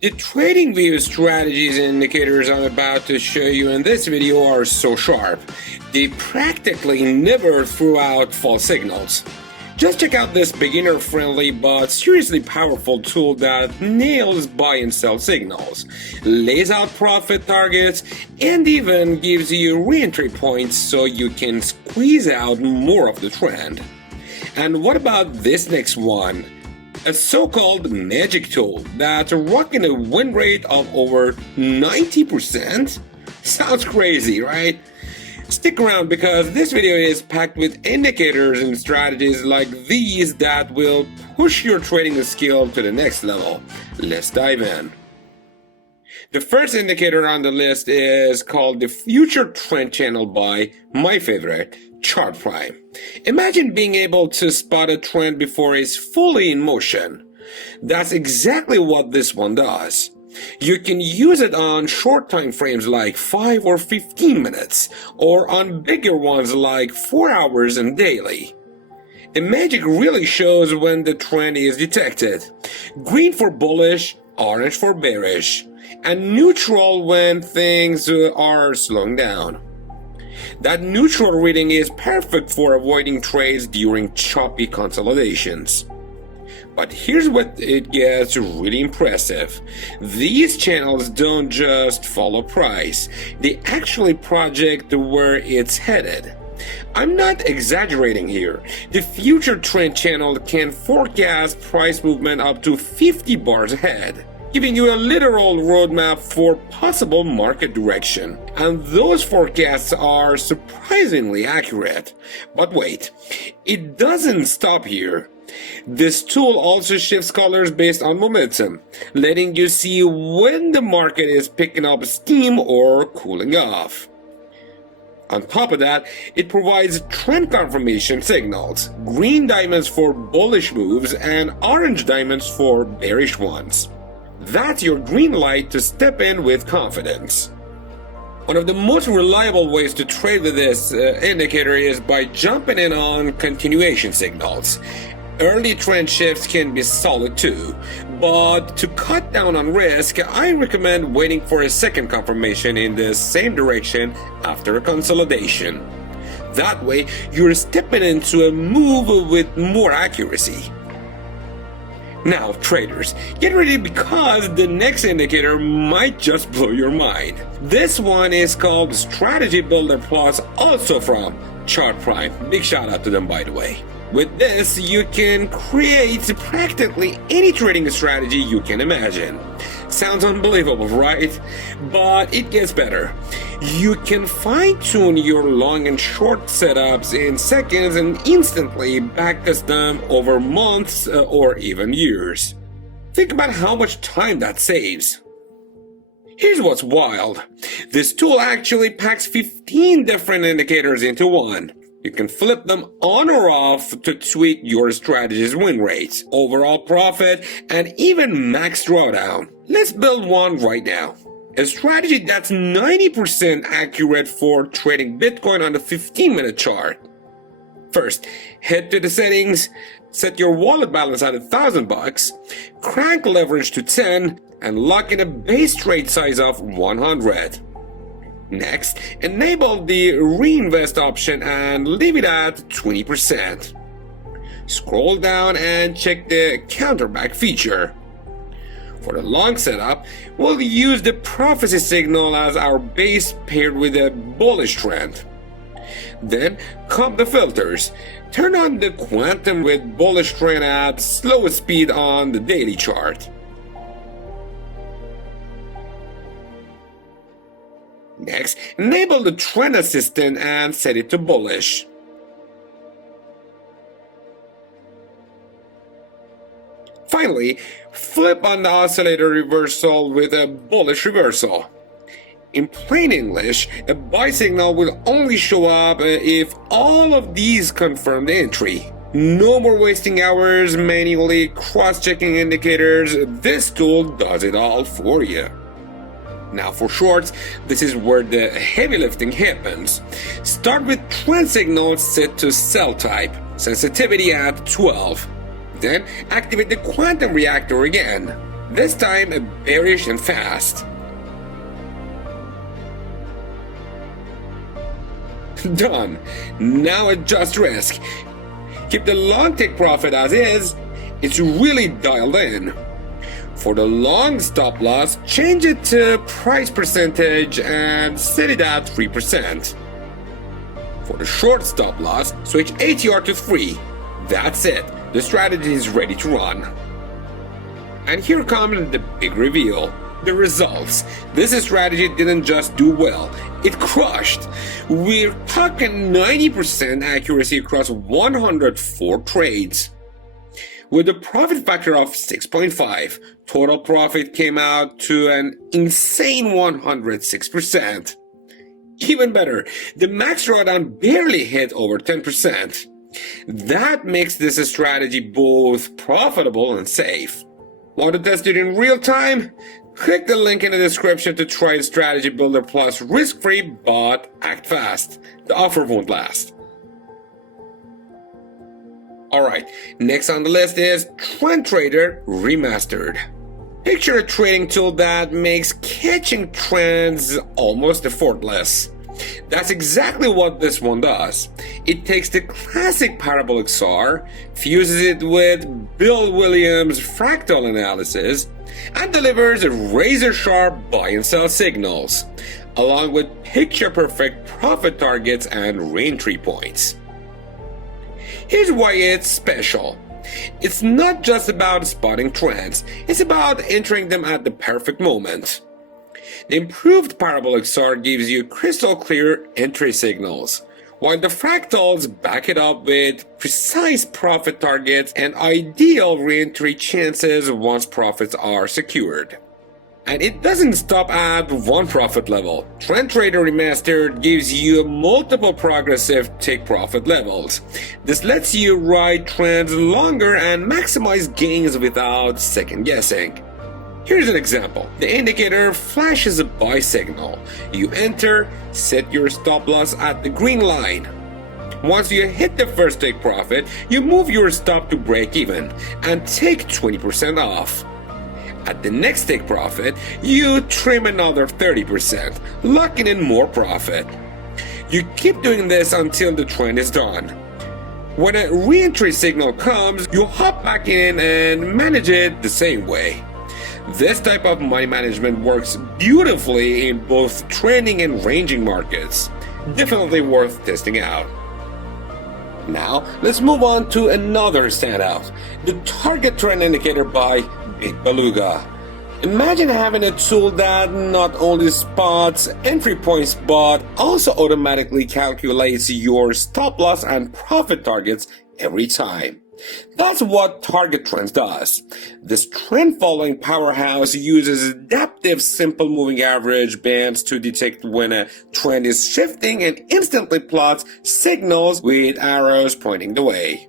The TradingView strategies and indicators I'm about to show you in this video are so sharp, they practically never throw out false signals. Just check out this beginner-friendly but seriously powerful tool that nails buy and sell signals, lays out profit targets, and even gives you re-entry points so you can squeeze out more of the trend. And what about this next one? A so-called magic tool that's rocking a win rate of over 90%? Sounds crazy, right? Stick around because this video is packed with indicators and strategies like these that will push your trading skill to the next level. Let's dive in. The first indicator on the list is called the Future Trend Channel by my favorite, Chart Prime. Imagine being able to spot a trend before it's fully in motion. That's exactly what this one does. You can use it on short time frames like 5 or 15 minutes, or on bigger ones like 4 hours and daily. The magic really shows when the trend is detected. Green for bullish, orange for bearish, and neutral when things are slowing down. That neutral reading is perfect for avoiding trades during choppy consolidations. But here's what it gets really impressive. These channels don't just follow price, they actually project where it's headed. I'm not exaggerating here. The Future Trend Channel can forecast price movement up to 50 bars ahead, giving you a literal roadmap for possible market direction. And those forecasts are surprisingly accurate. But wait, it doesn't stop here. This tool also shifts colors based on momentum, letting you see when the market is picking up steam or cooling off. On top of that, it provides trend confirmation signals, green diamonds for bullish moves and orange diamonds for bearish ones. That's your green light to step in with confidence. One of the most reliable ways to trade with this indicator is by jumping in on continuation signals. Early trend shifts can be solid too, but to cut down on risk, I recommend waiting for a second confirmation in the same direction after a consolidation. That way, you're stepping into a move with more accuracy. Now, traders, get ready because the next indicator might just blow your mind. This one is called Strategy Builder Plus, also from Chart Prime. Big shout out to them, by the way. With this, you can create practically any trading strategy you can imagine. Sounds unbelievable, right? But it gets better. You can fine-tune your long and short setups in seconds and instantly backtest them over months or even years. Think about how much time that saves. Here's what's wild. This tool actually packs 15 different indicators into one. You can flip them on or off to tweak your strategy's win rates, overall profit, and even max drawdown. Let's build one right now. A strategy that's 90% accurate for trading Bitcoin on the 15-minute chart. First, head to the settings, set your wallet balance at $1,000, crank leverage to 10, and lock in a base trade size of 100. Next, enable the reinvest option and leave it at 20%. Scroll down and check the counterback feature. For the long setup, we'll use the prophecy signal as our base paired with a bullish trend. Then, comp the filters. Turn on the quantum with bullish trend at slow speed on the daily chart. Next, enable the trend assistant and set it to bullish. Finally, flip on the oscillator reversal with a bullish reversal. In plain English, a buy signal will only show up if all of these confirm the entry. No more wasting hours manually cross-checking indicators. This tool does it all for you. Now for shorts, this is where the heavy lifting happens. Start with trend signals set to sell type, sensitivity at 12. Then activate the quantum reactor again. this time bearish and fast. Done. Now adjust risk. Keep the long take profit as is. It's really dialed in. For the long stop loss, change it to price percentage and set it at 3%. For the short stop loss, switch ATR to 3. That's it. The strategy is ready to run. And here comes the big reveal. The results. This strategy didn't just do well, it crushed. We're talking 90% accuracy across 104 trades. With a profit factor of 6.5, total profit came out to an insane 106%. Even better, the max drawdown barely hit over 10%. That makes this a strategy both profitable and safe. Want to test it in real time? Click the link in the description to try Strategy Builder Plus risk-free, but act fast. The offer won't last. Alright, next on the list is TradingView Remastered. Picture a trading tool that makes catching trends almost effortless. That's exactly what this one does. It takes the classic parabolic SAR, fuses it with Bill Williams' fractal analysis, and delivers razor-sharp buy and sell signals, along with picture-perfect profit targets and re-entry points. Here's why it's special. It's not just about spotting trends, it's about entering them at the perfect moment. The improved parabolic SAR gives you crystal clear entry signals, while the fractals back it up with precise profit targets and ideal re-entry chances once profits are secured. And it doesn't stop at one profit level. TradingView Remastered gives you multiple progressive take profit levels. This lets you ride trends longer and maximize gains without second guessing. Here's an example. The indicator flashes a buy signal. You enter, set your stop loss at the green line. Once you hit the first take profit, you move your stop to break even and take 20% off. At the next take profit, you trim another 30%, locking in more profit. You keep doing this until the trend is done. When a re-entry signal comes, you hop back in and manage it the same way. This type of money management works beautifully in both trending and ranging markets. Definitely worth testing out. Now, let's move on to another standout, the Target Trend Indicator by Big Beluga. Imagine having a tool that not only spots entry points but also automatically calculates your stop loss and profit targets every time. That's what Target Trends does. This trend-following powerhouse uses adaptive simple moving average bands to detect when a trend is shifting and instantly plots signals with arrows pointing the way.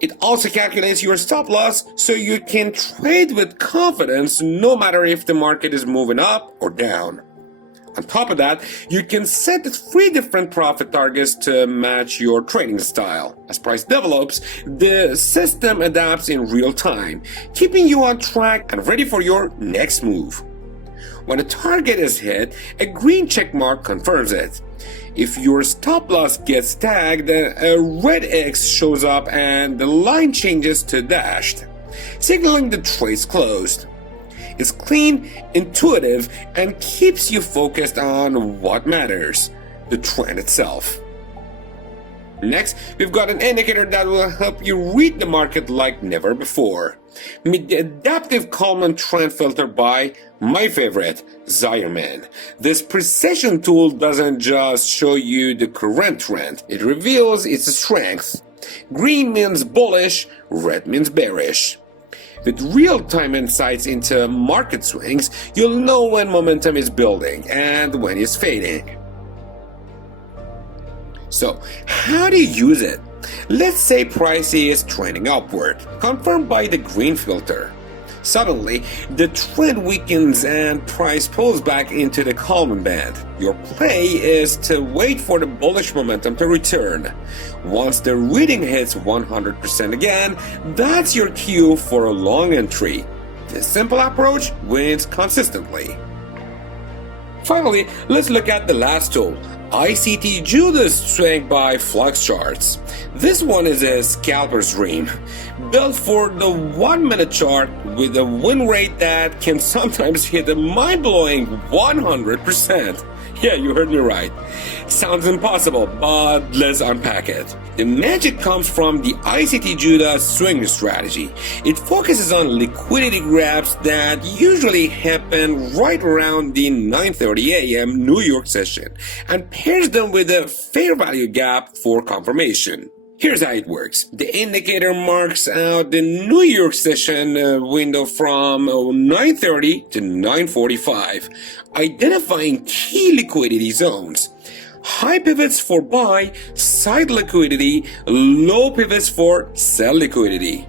It also calculates your stop loss so you can trade with confidence no matter if the market is moving up or down. On top of that, you can set 3 different profit targets to match your trading style. As price develops, the system adapts in real time, keeping you on track and ready for your next move. When a target is hit, a green check mark confirms it. If your stop loss gets tagged, a red X shows up and the line changes to dashed, signaling the trade's closed. It's clean, intuitive, and keeps you focused on what matters, the trend itself. Next, we've got an indicator that will help you read the market like never before. Meet the adaptive Kalman trend filter by my favorite, Zierman. This precision tool doesn't just show you the current trend, it reveals its strength. Green means bullish, red means bearish. With real-time insights into market swings, you'll know when momentum is building and when it's fading. So, how do you use it? Let's say price is trending upward, confirmed by the green filter. Suddenly, the trend weakens and price pulls back into the Kalman band. Your play is to wait for the bullish momentum to return. Once the reading hits 100% again, that's your cue for a long entry. This simple approach wins consistently. Finally, let's look at the last tool, ICT Judas Strength by Flux Charts. This one is a scalper's dream, built for the 1 minute chart with a win rate that can sometimes hit a mind-blowing 100%. Yeah, you heard me right. Sounds impossible, but let's unpack it. The magic comes from the ICT Judas swing strategy. It focuses on liquidity grabs that usually happen right around the 9:30 a.m. New York session and pairs them with a fair value gap for confirmation. Here's how it works. The indicator marks out the New York session window from 9:30 to 9:45, identifying key liquidity zones. High pivots for buy, side liquidity, low pivots for sell liquidity.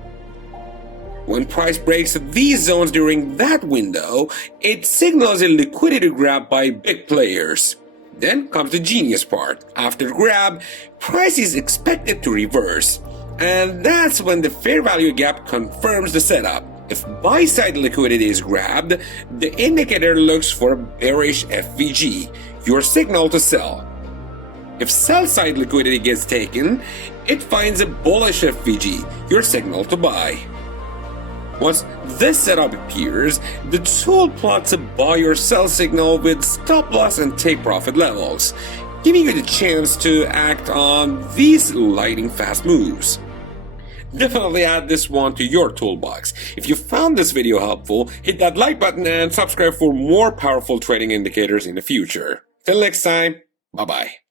When price breaks these zones during that window, it signals a liquidity grab by big players. Then comes the genius part. After grab, price is expected to reverse. And that's when the fair value gap confirms the setup. If buy side liquidity is grabbed, the indicator looks for a bearish FVG, your signal to sell. If sell side liquidity gets taken, it finds a bullish FVG, your signal to buy. Once this setup appears, the tool plots a buy or sell signal with stop loss and take profit levels, giving you the chance to act on these lightning fast moves. Definitely add this one to your toolbox. If you found this video helpful, hit that like button and subscribe for more powerful trading indicators in the future. Till next time, bye bye.